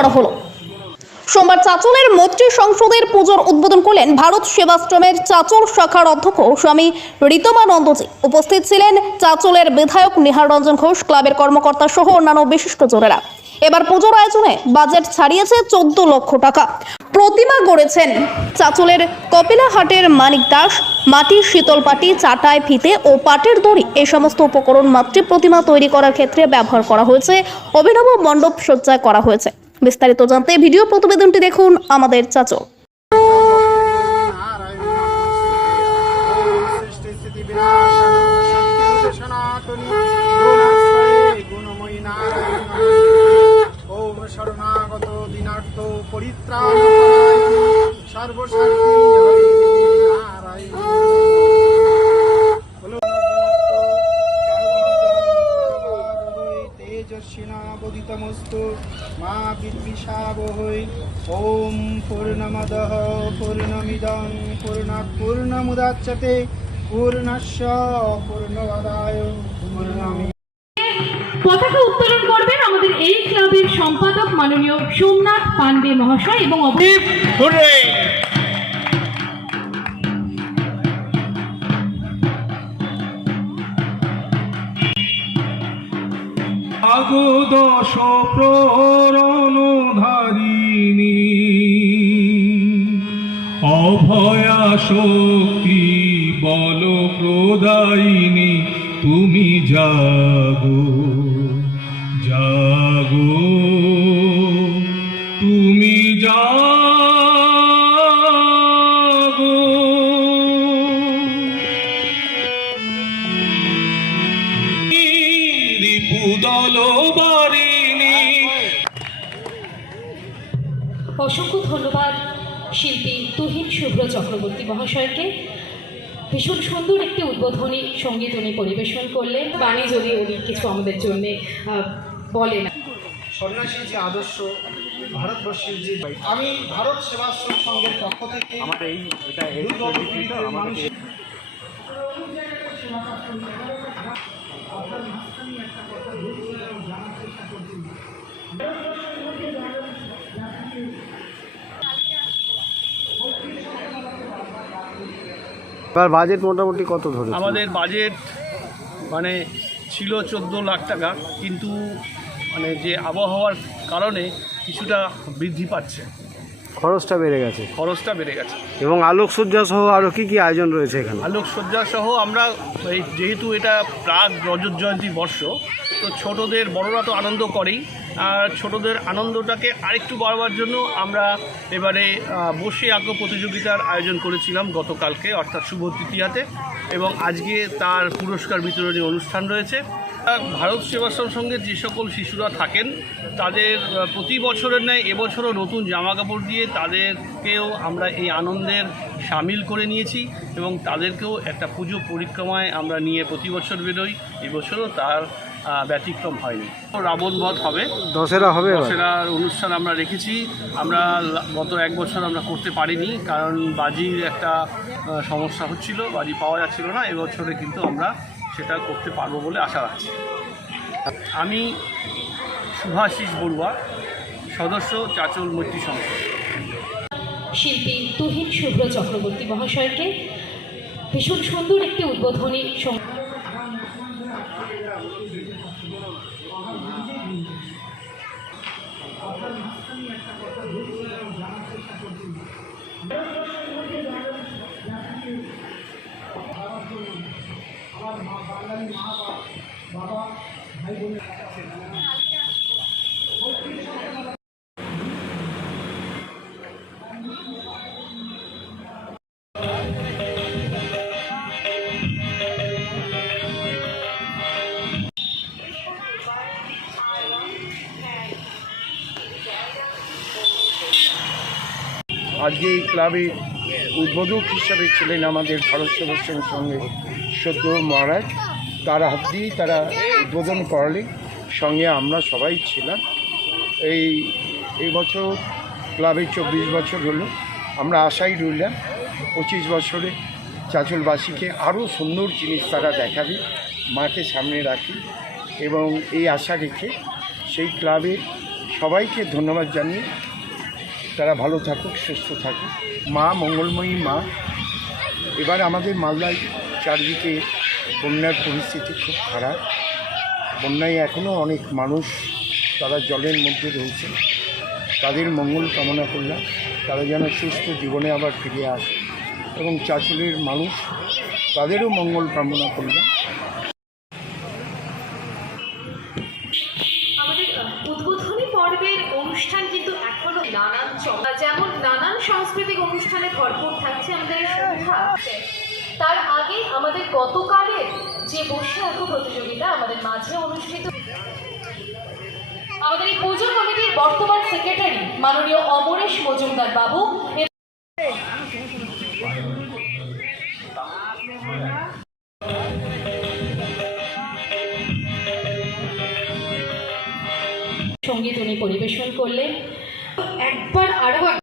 করা হলো। সোমবার চাচলের মৈত্রী সংসদের পুজোর উদ্বোধন করলেন ভারত সেবাশ্রমের চাচল শাখার অধ্যক্ষ স্বামী ঋতমানন্দজি। উপস্থিত ছিলেন চাচলের বিধায়ক নিহার রঞ্জন ঘোষ, ক্লাবের কর্মকর্তা সহ অন্যান্য বিশিষ্টজনেরা এবার পুজোর আয়োজনে বাজেট ছাড়িয়েছে চোদ্দ লক্ষ টাকা। প্রতিমা গড়েছেন চাচলের কপিলাহাটের মানিক দাস মাটির শীতলপাটি চাটাই ফিতে ও পাটের দড়ি। এই সমস্ত উপকরণ মাতৃ প্রতিমা তৈরি করার ক্ষেত্রে ব্যবহার করা হয়েছে। অভিনব মণ্ডপ সজ্জায় করা হয়েছে। বিস্তারিত জানতে ভিডিও প্রতিবেদনটি দেখুন আমাদের চাচো। সৃষ্টি স্থিতি বিনাশন শক্তি সনাতনী গুণাশ্রয়ে গুণময়ী নারায়ণ ওম শরণাগত তেজস্বিনা বোধিতমস্তু মা বিদ্বিষাবহৈ ওম পূর্ণমদঃ পূর্ণমিদং পূর্ণাৎ পূর্ণমুদাচ্যতে পূর্ণস্য পূর্ণমাদায় পূর্ণমি পতাকা উত্তোলন করবেন আমাদের এই ক্লাবের সম্পাদক মাননীয় সোমনাথ পান্ডে মহাশয় এবং অব- আগো দশ প্রণধারিণী। অভয়া শক্তি বল প্রদায়িনী তুমি যাগো অসংখ্য ধন্যবাদ শিল্পী তুহিন শুভ্র চক্রবর্তী মহাশয়কে। ভীষণ সুন্দর একটি উদ্বোধনী সংগীত উনি পরিবেশন করলেন। বাণী যদি উনি কিছু আমাদের জন্য বলেন। সন্ন্যাসী যে আদর্শ ভারতবর্ষের যে আমি ভারত সেবাশ্রম সংঘের পক্ষ থেকে আমার এই এটা এবার বাজেট মোটামুটি কত ধরে আমাদের বাজেট মানে ছিল চোদ্দ লাখ টাকা কিন্তু মানে যে আবহাওয়ার কারণে কিছুটা বৃদ্ধি পাচ্ছে। খরচটা বেড়ে গেছে। খরচটা বেড়ে গেছে। এবং আলোকসজ্জা সহ আরও কি কি আয়োজন রয়েছে এখানে? আলোকসজ্জা সহ আমরা এই যেহেতু এটা প্রাগ রজত জয়ন্তী বর্ষ তো ছোটদের, বড়রা তো আনন্দ করেই। আর ছোটদের আনন্দটাকে আরেকটু বাড়াবার জন্য আমরা এবারে বসে আঁকো প্রতিযোগিতার আয়োজন করেছিলাম গতকালকে, অর্থাৎ শুভ তৃতীয়াতে। এবং আজকে তার পুরস্কার বিতরণী অনুষ্ঠান রয়েছে। ভারত সেবাশ্রম সঙ্গে যে সকল শিশুরা থাকেন তাদের প্রতি বছরের ন্যায় এবছরও নতুন জামা কাপড় দিয়ে তাদেরকেও আমরা এই আনন্দের সামিল করে নিয়েছি এবং তাদেরকেও একটা পুজো পরিক্রমায় আমরা নিয়ে প্রতি বছর বেরোই। এবছরও তার ব্যতিক্রম হয়নি। রাবণ বধ হবে। দশেরা হবে দশেরার অনুষ্ঠান আমরা রেখেছি। আমরা গত এক বছর আমরা করতে পারিনি কারণ বাজির একটা সমস্যা হচ্ছিল বাজি পাওয়া যাচ্ছিল না। এবছরে কিন্তু আমরা সেটা করতে পারব বলে আশা রাখছি। আমি শুভাশিস বড়ুয়া, সদস্য চাচল মৈত্রী সংসদ। শিল্পী তুহিন শুভ্র চক্রবর্তী মহাশয়কে ভীষণ সুন্দর একটি উদ্বোধনী আজকে এই ক্লাবে উদ্বোধক হিসাবে ছিলেন আমাদের ভারত সেবাশ্রমের সঙ্গে সদ্য মহারাজ। তার হাত দিয়েই তারা উদ্বোধন করালেন। সঙ্গে আমরা সবাই ছিলাম। এই এই বছর ক্লাবে চব্বিশ বছর হলো। আমরা আশাই রইলাম পঁচিশ বছরে চাঁচলবাসীকে আরও সুন্দর জিনিস তারা দেখাবে মাকে সামনে রাখি এবং এই আশা রেখে সেই ক্লাবের সবাইকে ধন্যবাদ জানিয়ে তারা ভালো থাকুক, সুস্থ থাকুক। মা, মঙ্গলময়ী মা। এবার আমাদের মালদায় চারদিকে বন্যার পরিস্থিতি খুব খারাপ। বন্যায় এখনও অনেক মানুষ তারা জলের মধ্যে রয়েছে। তাদের মঙ্গল কামনা করলাম। তারা যেন সুস্থ জীবনে আবার ফিরে আসে এবং চাঁচলের মানুষ তাদেরও মঙ্গল কামনা করলাম। যেমন নানান সাংস্কৃতিক অনুষ্ঠানে ভরপুর থাকছে আমাদের সন্ধ্যা। তার আগে আমাদের গতকালের যে বসে আঁকো প্রতিযোগিতা আমাদের মাঝে অনুষ্ঠিত আমাদের এই পুজো কমিটির বর্তমান সেক্রেটারি মাননীয় অমরেশ মজুমদার বাবু সংগীত উনি পরিবেশন করলেন। একবার আরও